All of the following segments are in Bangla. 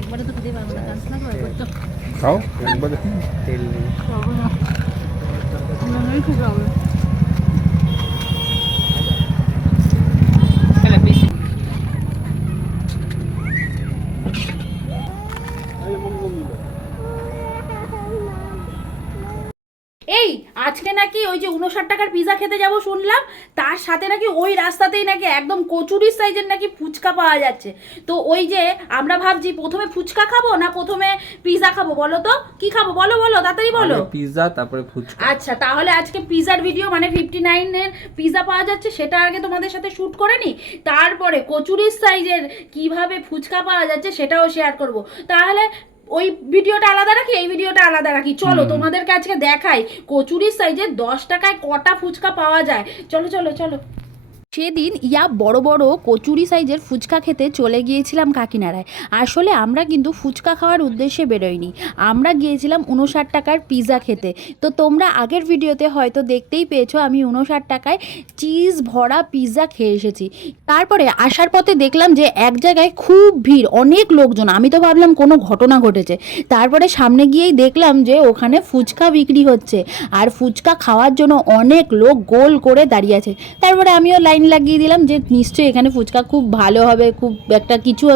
একবারে তো খেতে পারব না চান্স লাগবে একবার তো খাও একবারে তেল নেই পারব না মনেই খুব হবে তাহলে বেশি এই আজকে নাকি ওই যে উনষাট টাকার পিজা খেতে যাব শুনলাম তার সাথে নাকি ওই রাস্তাতেই নাকি একদম কচুরির সাইজের নাকি ফুচকা পাওয়া যাচ্ছে। তো ওই যে আমরা ভাবছি প্রথমে ফুচকা খাব না প্রথমে পিজা খাব বলো তো? কি খাব? বলো বলো তাড়াতাড়ি বলো। পিৎজা তারপরে ফুচকা। আচ্ছা তাহলে আজকে পিজার ভিডিও মানে ফিফটি নাইনের পিজা পাওয়া যাচ্ছে সেটা আগে তোমাদের সাথে শ্যুট করে নি। তারপরে কচুরির সাইজের কীভাবে ফুচকা পাওয়া যাচ্ছে সেটাও শেয়ার করব। তাহলে ওই ভিডিওটা আলাদা রাখি এই ভিডিওটা আলাদা রাখি। চলো তোমাদেরকে আজকে দেখাই। কচুরির সাইজে দশ টাকায় কটা ফুচকা পাওয়া যায়? চলো চলো চলো। সেদিন ইয়া বড় বড় কচুরি সাইজের ফুচকা খেতে চলে গিয়েছিলাম কাকিনাড়ায়। আসলে আমরা কিন্তু ফুচকা খাওয়ার উদ্দেশ্যে বেরোইনি আমরা গিয়েছিলাম উনষাট টাকার পিৎজা খেতে। তো তোমরা আগের ভিডিওতে হয়তো দেখতেই পেয়েছ, আমি উনষাট টাকায় চিজ ভরা পিৎজা খেয়ে এসেছি। তারপরে আসার পথে দেখলাম যে এক জায়গায় খুব ভিড়, অনেক লোকজন। আমি তো ভাবলাম কোনো ঘটনা ঘটেছে। তারপরে সামনে গিয়েই দেখলাম যে ওখানে ফুচকা বিক্রি হচ্ছে। আর ফুচকা খাওয়ার জন্য অনেক লোক গোল করে দাঁড়িয়ে আছে। তারপরে আমিও লাইন লাগিয়ে দিলাম যে নিশ্চয়ই এখানে ফুচকা খুব ভালো হবে, খুব একটা কিছু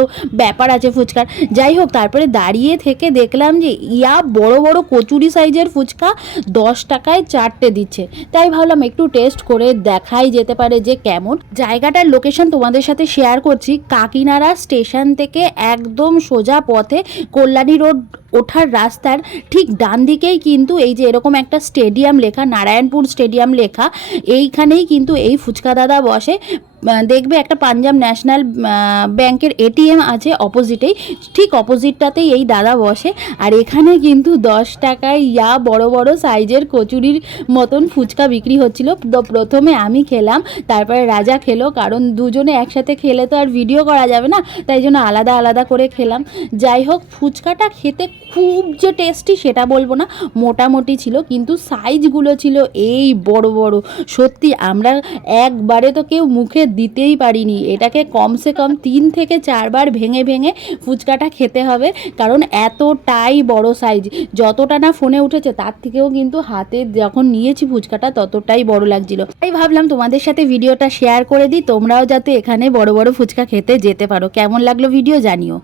ব্যাপার আছে ফুচকার। যাই হোক, তারপরে দাঁড়িয়ে থেকে দেখলাম যে ইয়া বড় বড় কচুরি সাইজের ফুচকা দশ টাকায় চারটে দিচ্ছে। তাই ভাবলাম একটু টেস্ট করে দেখাই যেতে পারে যে কেমন। জায়গাটার লোকেশন তোমাদের সাথে শেয়ার করছি, কাকিনাড়া স্টেশন থেকে একদম সোজা পথে কল্যাণী রোড ওঠার রাস্তার ঠিক ডান দিকেই কিন্তু এই যে এরকম একটা স্টেডিয়াম লেখা, নারায়ণপুর স্টেডিয়াম লেখা, এইখানেই কিন্তু এই ফুচকা দাদা বসে দেখবে একটা পাঞ্জাব ন্যাশনাল ব্যাংকের এটিএম আছে অপোজিটেই ঠিক অপোজিটটাতেই এই দাদা বসে। আর এখানে কিন্তু দশ টাকায় ইয়া বড় বড় সাইজের কচুরির মতন ফুচকা বিক্রি হচ্ছিল। তো প্রথমে আমি খেলাম, তারপরে রাজা খেলো, কারণ দুজনে একসাথে খেলে তো আর ভিডিও করা যাবে না, তাই জন্য আলাদা আলাদা করে খেলাম। যাই হোক, ফুচকাটা খেতে খুব যে টেস্টি সেটা বলব না, মোটামুটি ছিল, কিন্তু সাইজগুলো ছিল এই বড় বড়। সত্যি আমরা একবারে তো কেউ মুখে দিতেই পারিনি। এটাকে কমসে কম তিন থেকে চারবার ভেঙে ভেঙে ফুচকাটা খেতে হবে, কারণ এতটাই বড় সাইজ যতটা না ফোনে উঠেছে, তার থেকেও কিন্তু হাতে যখন নিয়েছি ফুচকাটা, ততটাই বড় লাগছিল। তাই ভাবলাম তোমাদের সাথে ভিডিওটা শেয়ার করে দিই, তোমরাও যাতে এখানে বড় বড় ফুচকা খেতে যেতে পারো। কেমন লাগল ভিডিও জানিও।